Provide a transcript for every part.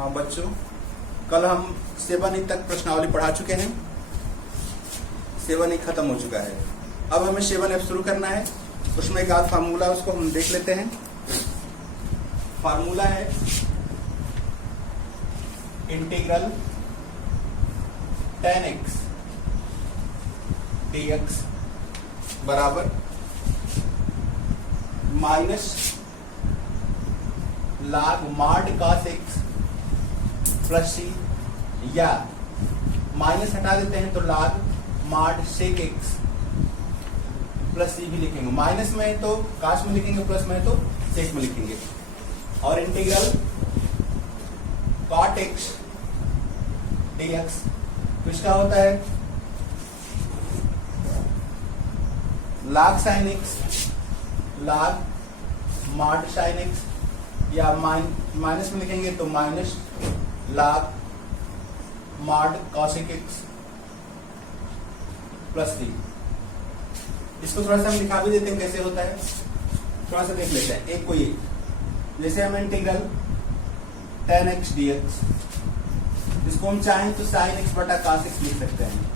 हाँ बच्चों, कल हम 7 तक प्रश्नावली पढ़ा चुके हैं। 7 खत्म हो चुका है। अब हमें 7 शुरू करना है। उसमें एक आध फार्मूला उसको हम देख लेते हैं। फार्मूला है इंटीग्रल tan x dx बराबर minus log mod cos x plus C, या माइनस हटा देते हैं तो log mod sec x plus C भी लिखेंगे। माइनस में तो काश में लिखेंगे, प्लस में तो सेक में लिखेंगे। और इंटीग्रल cot x dx तो इसका होता है log sin x log mod sin x, या माइनस में लिखेंगे तो minus log mod cosec x plus C. इसको थोड़ा सा हम लिखा भी देते हैं कैसे होता है, थोड़ा सा देख लेते हैं एक को एक। जैसे हम इंटीग्रल tan x dx, इसको हम चाहें तो sin x बटा cos x लिख सकते हैं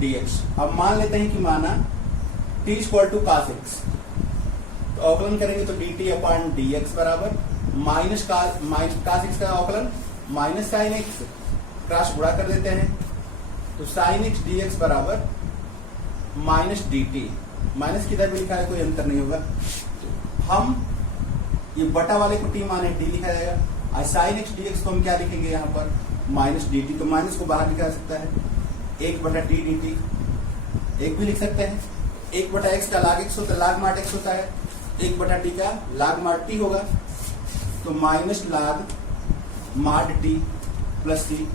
dx। अब मान लेते हैं कि माना t equal to cos x, तो अवकलन करेंगे तो dt अपॉन dx बराबर माइनस cos x का अवकलन माइनस sin x, क्रॉस गुणा कर देते हैं तो sin x dx बराबर माइनस dt। माइनस किधर भी लिखा है कोई अंतर नहीं होगा। हम ये बटा वाले को t माने d लिखा जाएगा, और sin x dx को हम क्या लिखेंगे यहाँ पर माइनस dt। तो माइनस को बाहर लिखा जा सकता है 1 बटा t dt, एक भी लिख सकते हैं। 1 बटा x का log x होता है, log mod x होता है, 1 बटा t का log mod t होगा, तो minus log mod t plus C,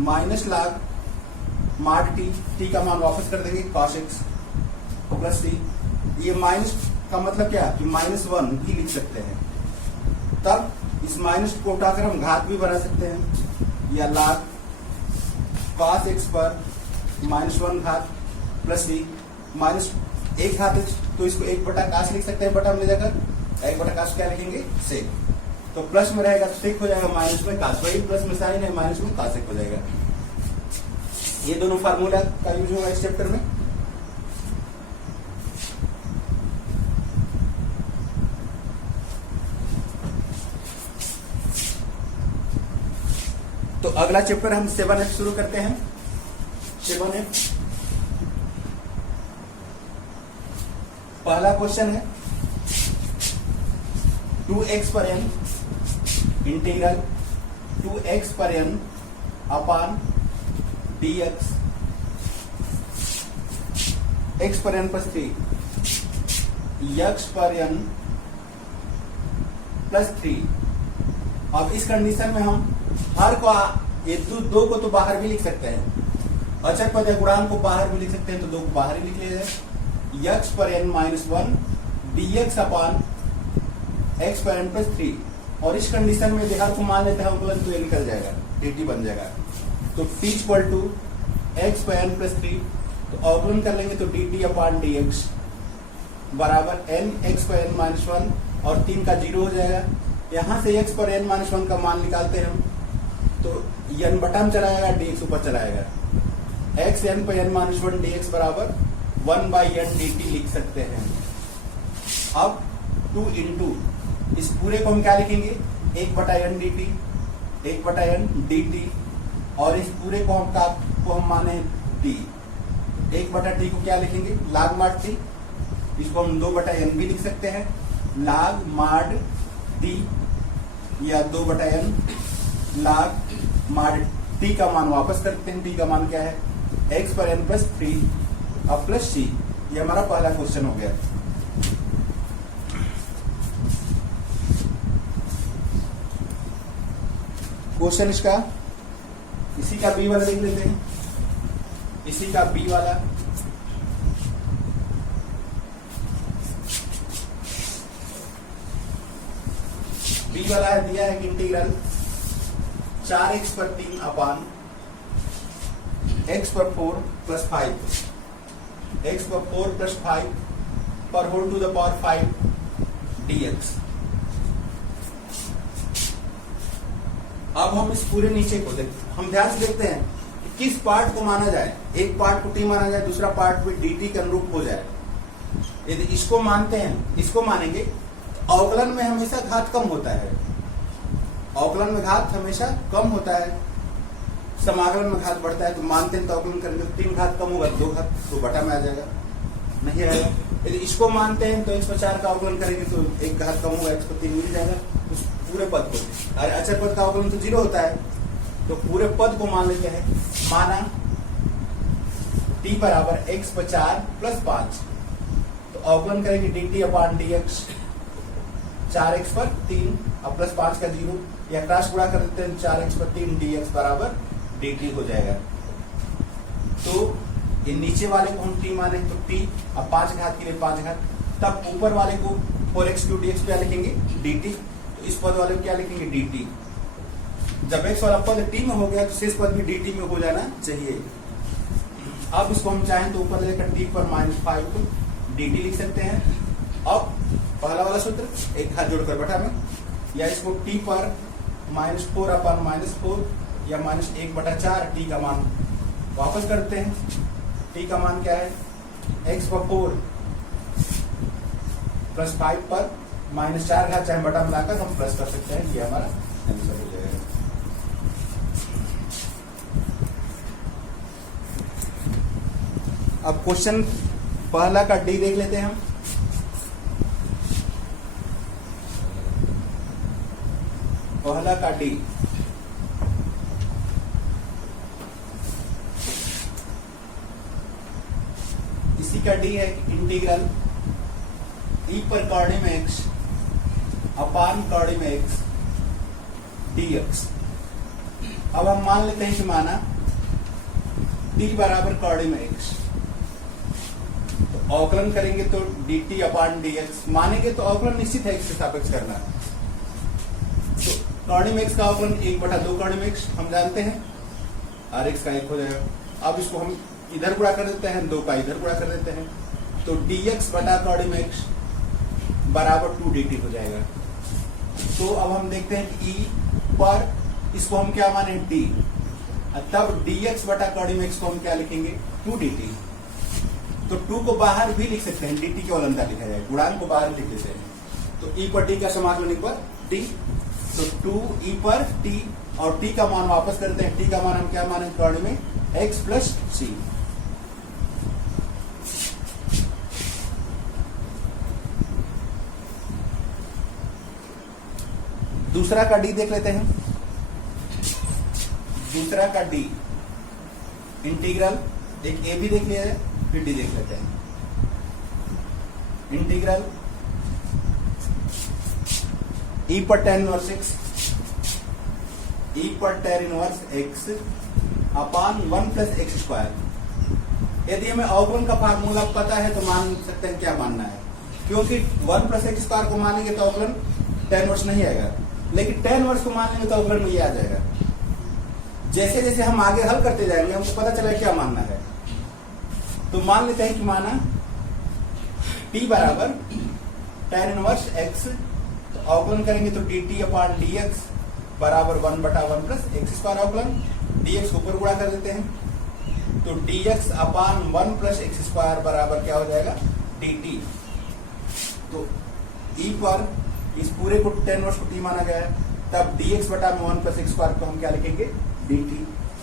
minus log mod t का मान वापस कर देंगे cos x प्लस सी। ये माइनस का मतलब क्या कि -1 भी लिख सकते हैं। तब इस माइनस को उठाकर हम घात भी बना सकते हैं, या log cos x पर -1 घात प्लस सी, माइनस 1 घात तो इसको 1 बटा काश लिख सकते हैं, बटा में ले जाकर 1 बटा काश क्या लिखेंगे सेक। तो प्लस में रहेगा तो सेक हो जाएगा, माइनस में काश, वही प्लस में साइन है, माइनस में काश हो जाएगा। ये दोनों फार्मूला का यूज होगा इस चैप्टर में। तो अगला चैप्टर हम 7F शुरू करते हैं। 7F पहला क्वेश्चन है 2x पर n इंटीग्रल 2x पर n अपान dx x पर n प्लस 3 x पर n प्लस 3। अब इस कंडीशन में हम हर को ये दो को तो बाहर भी लिख सकते हैं, अचर पद या गुणांक को बाहर भी लिख सकते हैं, तो 2 को बाहर ही लिख लिया जाए। x पर n माइनस 1 dx अपान x पर n प्लस 3। और इस कंडीशन में हर को मान लेते हैं अवकलन, तो ये निकल जाएगा dt बन जाएगा। तो t इक्वल टू x पर n प्लस 3, तो अवकलन कर लेंगे तो dt अपॉन dx बराबर n x पर n माइनस 1 और 3 का 0 हो जाएगा। यहाँ से x पर n माइनस 1 का मान निकालते हैं हम, तो n बटा में चला जाएगा, dx ऊपर चला जाएगा। x n पर n माइनस 1 dx बराबर 1 बाई n dt लिख सकते हैं। अब 2 इंटू इस पूरे को हम क्या लिखेंगे 1 बटा n dt, 1 बटा n dt, और इस पूरे को हम माने t, 1 बटा t को क्या लिखेंगे log mod t, इसको हम 2 बटा n भी लिख सकते हैं log mod t, या 2 बटा n log mod t का मान वापस करते हैं। t का मान क्या है x पर n प्लस 3 अब प्लस c। ये हमारा पहला क्वेश्चन हो गया। क्वेश्चन इसका इसी का बी वाला लिख लेते हैं, इसी का बी वाला। बी वाला है दिया है कि इंटीग्रल 4x पर 3 अपान x पर 4 प्लस 5, x पर 4 प्लस 5 पर whole to the power 5 dx। अब हम इस पूरे नीचे को देखते, हम ध्यान से देखते हैं कि किस पार्ट को माना जाए। एक पार्ट को टी माना जाए, दूसरा पार्ट भी dt के अनुरूप हो जाए। यदि इसको मानते हैं, इसको मानेंगे, तो अवकलन में हमेशा घात कम होता है। अवकलन में घात हमेशा कम होता है, समाकलन में घात बढ़ता है। तो मानते हैं तो अवकलन करेंगे तो 3 घात कम होगा, 2 घात तो बटा में आ जाएगा, नहीं आएगा। यदि इसको मानते हैं तो x/4 का अवकलन करेंगे तो 1 घात कम होगा, x/3 मिल जाएगा उस पूरे पद को। और अचर पद का अवकलन तो 0 होता है, तो पूरे पद को मान लेते हैं। माना t बराबर x/4 + 5, तो अवकलन करेंगे dt/dx 4x/3 और प्लस 5 का 0, या क्रॉस गुणा कर देते हैं 4x/3 dx बराबर dt हो जाएगा। तो ये नीचे वाले को हम t माने तो t, अब 5 घात के लिए 5 घात, तब ऊपर वाले को 4x³ dx क्या लिखेंगे dt, तो इस पद वाले को क्या लिखेंगे dt। जब x वाला पद t में हो गया तो शेष पद भी dt में हो जाना चाहिए। अब इसको हम चाहें तो ऊपर लेकर t पर -5 को dt लिख सकते हैं। अब पहला वाला सूत्र, एक घात जोड़कर बटा में, या इसको t पर -4/-4 या -1/4 t का मान वापस करते हैं। t का मान क्या है, x/4 + 5 पर -4 घात चाहे बटा मिलाकर हम प्लस कर सकते हैं। ये हमारा आंसर हो जाएगा। अब क्वेश्चन पहला का डी देख लेते हैं हम। पहला का डी, इसी का डी है इंटीग्रल e पर कॉर्डिम x अपान कॉर्डिम x dx। अब हम मान लेते हैं कि माना t बराबर कॉर्डिम x, तो अवकलन करेंगे तो dt/dx, मानेंगे तो अवकलन निश्चित है x के सापेक्ष करना है। तो कॉर्डिम x का अवकलन 1/2 कॉर्डिम x हम जानते हैं, और x का 1 हो जाएगा। अब इसको हम इधर गुणा कर देते हैं, 2 का इधर गुणा कर देते हैं, तो dx बटा कॉर्डिम x बराबर 2 dt हो जाएगा। तो अब हम देखते हैं कि e पर इसको हम क्या माने t, तब dx बटा कॉर्डिम x को हम क्या लिखेंगे 2 dt। तो 2 को बाहर भी लिख सकते हैं, dt के वलंता लिखा जाए, गुणांक को बाहर लिख देते हैं। तो e पर t का समाकलन एक पर t, तो 2e पर t, और t का मान वापस करते हैं। t का मान हम क्या माने कॉर्डिम x + c। दूसरा का डी देख लेते हैं। दूसरा का डी इंटीग्रल, एक ए भी देख लिया है, फिर डी देख लेते हैं। इंटीग्रल e पर tan इनवर्स x, e पर tan इनवर्स x अपान 1 + x²। यदि हमें अवकलन का फार्मूला पता है तो मान सकते हैं क्या मानना है, क्योंकि 1 + x² को मानेंगे तो अवकलन tan इनवर्स नहीं आएगा, लेकिन tan इनवर्स को मान लेंगे तो अवकलन में ये आ जाएगा। जैसे जैसे हम आगे हल करते जाएंगे हमको पता चला क्या मानना है। तो मान लेते हैं कि माना t बराबर tan इनवर्स x, तो अवकलन करेंगे तो dt/dx बराबर 1/1 + x² अवकलन, dx को ऊपर गुणा कर देते हैं, तो dx/1 + x² बराबर क्या हो जाएगा dt। तो e पर इस पूरे को tan इनवर्स को t माना गया है, तब dx/1 + x² को हम क्या लिखेंगे dt,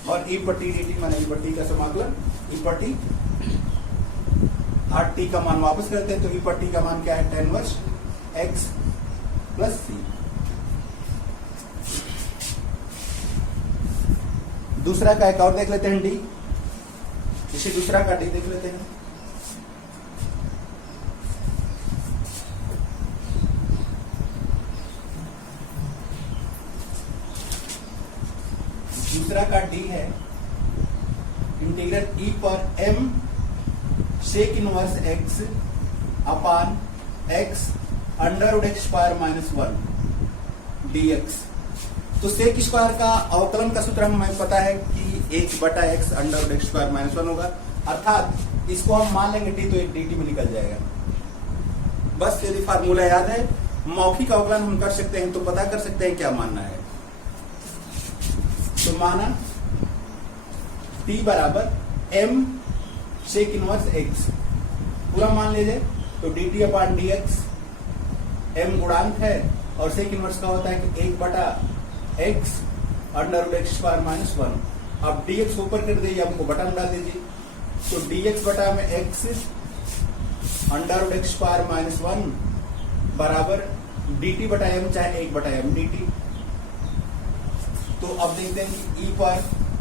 और e पर t dt माने e पर t का समाकलन e पर t, और t का मान वापस करते हैं, तो e पर t का मान क्या है tan इनवर्स x + c। दूसरा का एक और देख लेते हैं डी, इसी दूसरा का डी देख लेते हैं। दूसरा का डी है इंटीग्रल e पर m सेक इनवर्स x अपान x √x² - 1 dx। तो सेक स्क्वायर का अवकलन का सूत्र हमें पता है कि 1/x √x² - 1 होगा, अर्थात इसको हम मान लेंगे t, तो एक dt में निकल जाएगा। बस यदि फार्मूला याद है, मौखिक अवकलन हम कर सकते हैं, तो पता कर सकते हैं क्या मानना है। तो माना t बराबर m सेक इनवर्स x पूरा मान लीजिए, तो dt अपान dx m गुणांक है और सेक इनवर्स का होता है कि 1/x under root x square minus 1। अब dx ऊपर कर दीजिए, हमको बटा में डाल दीजिए, तो dx बटा में x under root x square minus 1 बराबर dt बटा m चाहे 1/m dt। तो अब देखते हैं कि e पर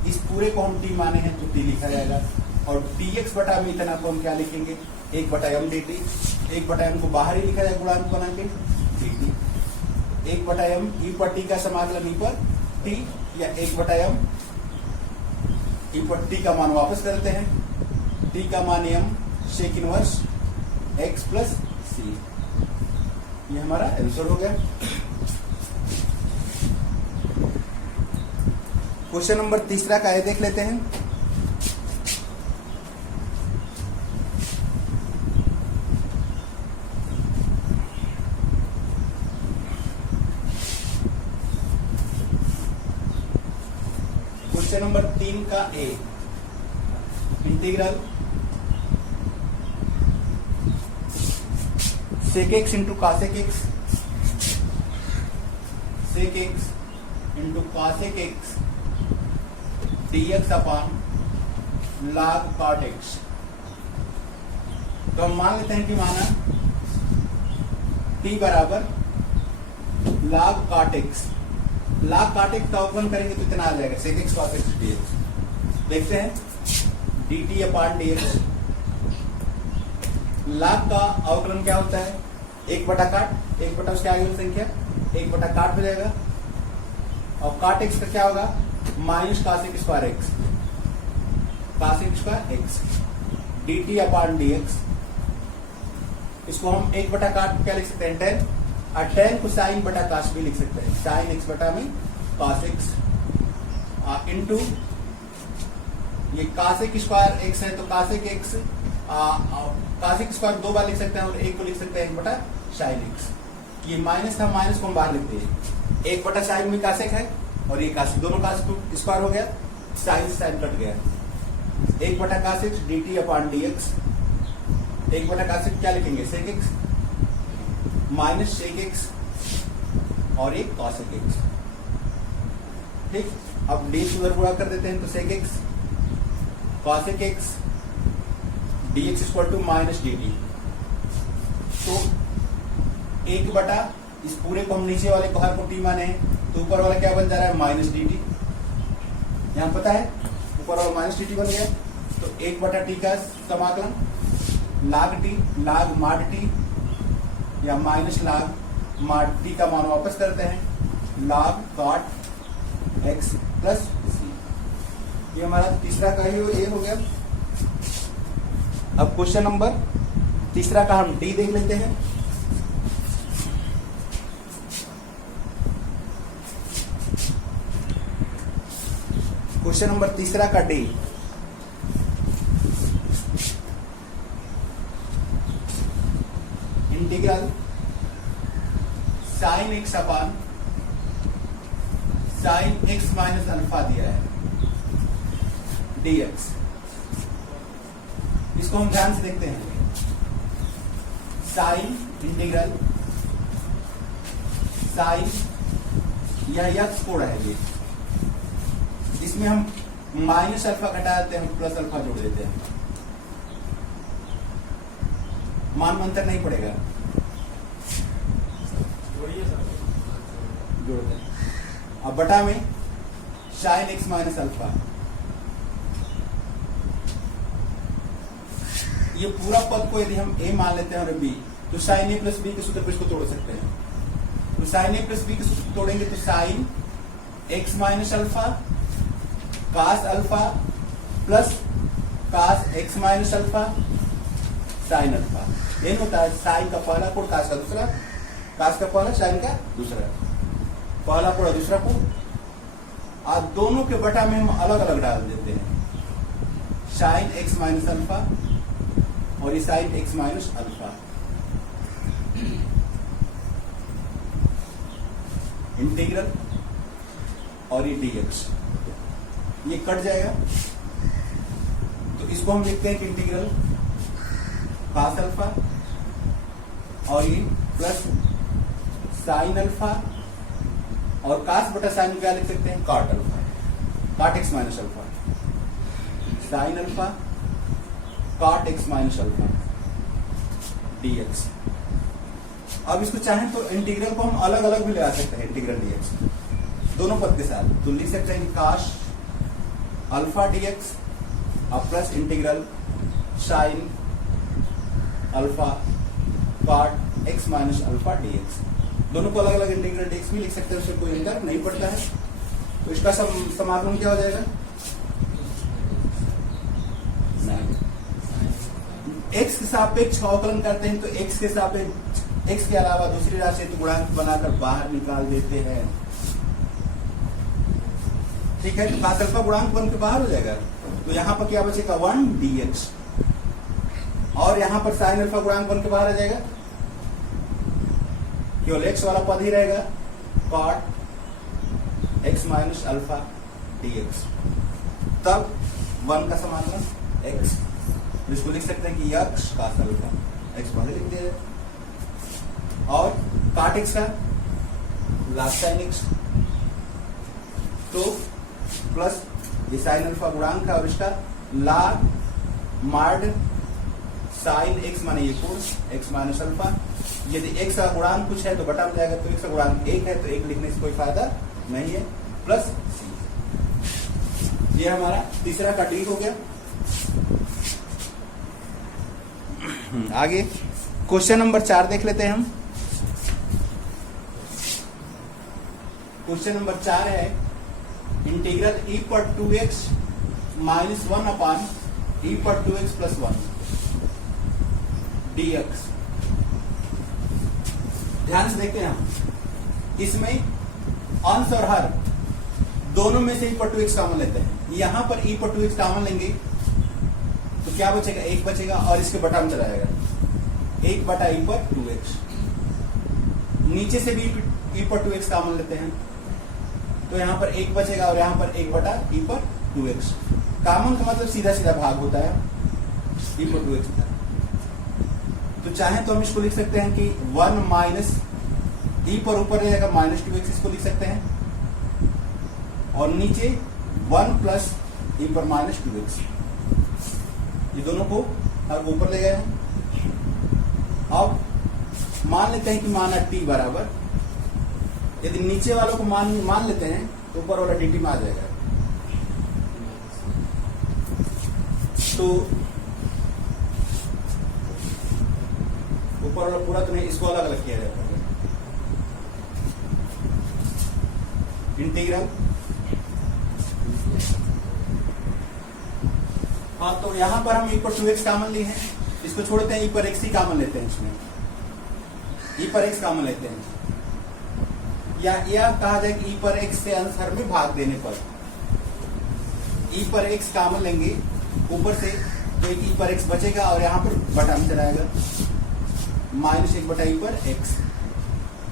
इस पूरे को हम t माने हैं तो t लिखा जाएगा, और dx बटा में इतना को हम क्या लिखेंगे 1/m dt। 1/m को बाहर ही लिखा जाएगा गुणांक बना के dt। 1/m e पर t का समाकलन e पर t या 1/m e पर t का मान वापस करते हैं, t का मान m sec inverse x plus c। ये हमारा आंसर हो गया। क्वेश्चन नंबर तीसरा का देख लेते हैं। क्वेश्चन नंबर 3 का A, integral sec x into cosec x, sec x into cosec x dx upon log cot x। तो हम मान लेते हैं कि माना t बराबर log cot x, log cot x का अवकलन करेंगे तो इतना आ जाएगा sec x cos x dx। देखते हैं dt अपान dx, log का अवकलन क्या होता है 1/काट, 1 उसके आगे वाली संख्या 1/काट हो जाएगा, और काट x का क्या होगा minus cosec square x, cosec square x dt upon dx। इसको हम 1/काट क्या लिख सकते हैं 10, और 10 को साइन बटा कास भी लिख सकते हैं, साइन x बटा में कास एक्स इंटू ये कासेक स्क्वायर एक्स है तो कासेक एक्स, कासेक स्क्वायर 2 बार लिख सकते हैं और एक को लिख सकते हैं 1/साइन एक्स। ये माइनस था, माइनस को हम बाहर लिखते हैं, 1/साइन में कासेक है और ये कासेक, दोनों कासेक स्क्वायर हो गया, साइन साइन कट गया, 1/कासेक dt अपान dx। 1/कासेक क्या लिखेंगे sec x minus sec x और एक कासेक एक्स। ठीक, अब dx उधर गुणा कर देते हैं तो sec x cosec x dx equal to minus dt। तो 1/ इस पूरे को हम नीचे वाले को हर को t माने हैं, तो ऊपर वाला क्या बन जा रहा है माइनस dt, यहाँ पता है ऊपर वाला माइनस dt बन गया। तो 1/t का समाकलन log t log mod t या माइनस log mod t का मान वापस करते हैं log cot x plus c। ये हमारा तीसरा का ही ये हो गया। अब क्वेश्चन नंबर तीसरा का हम d देख लेते हैं। क्वेश्चन नंबर तीसरा का डी, इंटीग्रल साइन एक्स अपान साइन एक्स माइनस अल्फा दिया है dx। इसको हम ध्यान से देखते हैं, साइन इंटीग्रल साइन यह यक्स कोण है ये, इसमें हम माइनस अल्फा घटा देते हैं, प्लस अल्फा जोड़ देते हैं, मान में अंतर नहीं पड़ेगा, जोड़ते हैं। अब बटा में साइन एक्स माइनस अल्फा, ये पूरा पद को यदि हम a मान लेते हैं और b, तो साइन a प्लस b के सूत्र पर इसको तोड़ सकते हैं। तो साइन a प्लस b के सूत्र तोड़ेंगे तो sine x minus alpha cos alpha plus cos x minus alpha sine alpha. ये होता है साइन का पहला कोण कास का दूसरा, कास का पहला साइन का दूसरा, पहला कोण दूसरा कोण, और दोनों के बटा में हम अलग अलग डाल देते हैं, साइन एक्स माइनस अल्फा और ये sign x minus alpha. Integral और ये dx। ये कट जाएगा, तो इसको हम लिखते हैं कि इंटीग्रल cos अल्फा और ये प्लस साइन अल्फा और cos बटा साइन क्या लिख सकते हैं, cot alpha, cot x minus alpha, sine alpha cot x minus alpha dx। अब इसको चाहें तो इंटीग्रल को हम अलग अलग भी लगा सकते हैं, इंटीग्रल dx दोनों पद के साथ, तो लिख सकते हैं cos अल्फा dx और plus integral sine alpha cot x minus alpha dx। दोनों को अलग अलग इंटीग्रल dx भी लिख सकते हैं, उससे कोई अंतर नहीं पड़ता है। तो इसका समाकलन क्या हो जाएगा, x के सापेक्ष अवकलन करते हैं तो x के सापेक्ष x के अलावा दूसरी राशि तो गुणांक बनाकर बाहर निकाल देते हैं, ठीक है। तो cos अल्फा गुणांक बन के बाहर हो जाएगा, तो यहाँ पर क्या बचेगा 1 dx और यहाँ पर साइन अल्फा गुणांक बन के बाहर आ जाएगा, केवल x वाला पद ही रहेगा cot x minus alpha dx। तब 1 का समाकलन x, इसको लिख सकते हैं कि x cos अल्फा, x बाहर लिख दिया और cot x का log sin x, तो प्लस ये साइन अल्फा गुणांक है और इसका log माड साइन x माने ये कोस x माइनस अल्फा। यदि x का गुणांक कुछ है तो बटा में जाएगा, तो x का गुणांक 1 है तो 1 लिखने से कोई फायदा नहीं है, प्लस ये हमारा तीसरा का डी हो गया। आगे क्वेश्चन नंबर 4 देख लेते हैं हम। क्वेश्चन नंबर 4 है इंटीग्रल e पर 2x माइनस 1 अपान e पर 2x प्लस 1 dx। ध्यान से देखते हैं हम, इसमें अंश और हर दोनों में से e पर 2x कॉमन लेते हैं। यहां पर e पर 2x कॉमन लेंगे तो क्या बचेगा, 1 बचेगा और इसके बटा में चला जाएगा 1 बटा e पर 2x। नीचे से भी e पर 2x कॉमन लेते हैं तो यहां पर 1 बचेगा और यहां पर 1 बटा e पर 2x। कॉमन का मतलब सीधा सीधा भाग होता है e पर 2x। तो चाहे तो हम इसको लिख सकते हैं कि 1 माइनस e पर ऊपर ले जाएगा माइनस 2x, इसको लिख सकते हैं और नीचे 1 प्लस e पर माइनस 2x, ये दोनों को अब ऊपर ले गए हैं। अब मान लेते हैं कि माना t बराबर, यदि नीचे वालों को मान लेते हैं तो ऊपर वाला dt में आ जाएगा। तो ऊपर वाला पूरा तो नहीं, इसको अलग अलग किया जाता है। इंटीग्रल, हाँ तो यहां पर हम e पर 2x कॉमन लिए हैं, इसको छोड़ते हैं e पर x ही कॉमन लेते हैं, इसमें e पर x कॉमन लेते हैं, या कहा जाए कि e पर x से अंश हर में भाग देने पर e पर x कॉमन लेंगे ऊपर से तो एक e पर x बचेगा और यहाँ पर बटा में चलाएगा माइनस 1 बटा e पर x।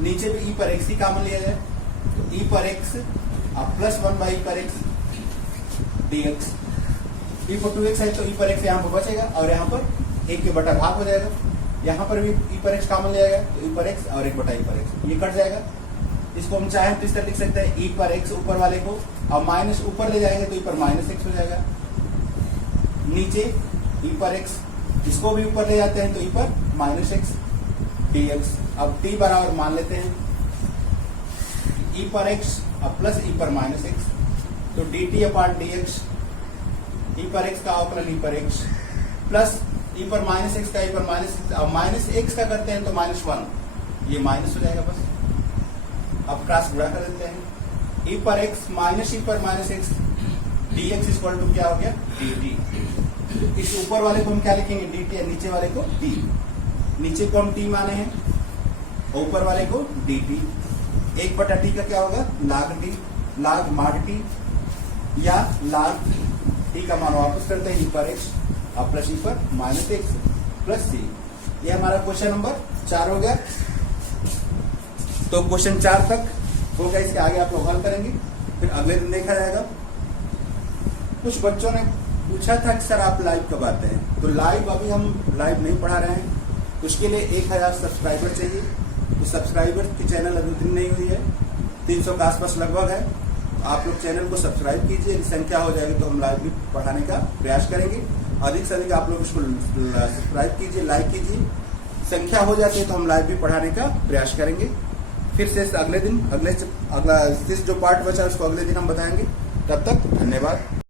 नीचे भी e पर x ही कॉमन लिया जाए तो e पर x प्लस 1 बाई e पर x dx। e पर 2x है तो e पर x यहाँ पर बचेगा और यहाँ पर 1 के बटा भाग हो जाएगा, यहाँ पर भी e पर x कॉमन लिया जाएगा तो e पर x और 1 बटा e पर x, ये कट जाएगा। इसको हम चाहें तो इस तरह लिख सकते हैं e पर x ऊपर वाले को और माइनस ऊपर ले जाएंगे तो e पर माइनस x हो जाएगा, नीचे e पर x इसको भी ऊपर ले जाते हैं तो e पर माइनस x dx। अब t बराबर मान लेते हैं e पर x अब प्लस e पर माइनस x, तो dt अपान dx e पर x का अवकलन e पर x प्लस e पर माइनस x का e पर माइनस x, अब माइनस x का करते हैं तो माइनस 1, ये माइनस हो जाएगा बस। अब क्रॉस गुणा कर देते हैं e पर x माइनस e पर minus x dx equal to क्या हो गया dt। इस ऊपर वाले को हम क्या लिखेंगे dt है, नीचे वाले को t, नीचे को हम t माने हैं और ऊपर वाले को dt। 1 बटा t का क्या होगा log t, log माड t या log t का मान वापस करते हैं e पर x और प्लस e पर माइनस x प्लस c। ये हमारा क्वेश्चन नंबर 4 हो गया। तो क्वेश्चन 4 तक हो गया, इसके आगे आप लोग हल करेंगे, फिर अगले दिन देखा जाएगा। कुछ बच्चों ने पूछा था कि सर आप लाइव कब आते हैं, तो लाइव अभी हम लाइव नहीं पढ़ा रहे हैं। उसके लिए 1000 सब्सक्राइबर चाहिए। तो सब्सक्राइबर की चैनल अभी उतनी नहीं हुई है, 300 के आसपास लगभग है। तो आप लोग चैनल को सब्सक्राइब कीजिए, संख्या हो जाएगी तो हम लाइव भी पढ़ाने का प्रयास करेंगे। अधिक से अधिक आप लोग इसको सब्सक्राइब कीजिए, लाइक कीजिए। संख्या हो जाती है तो हम लाइव भी पढ़ाने का प्रयास करेंगे। फिर से अगला जो पार्ट बचा है उसको अगले दिन हम बताएंगे। तब तक धन्यवाद।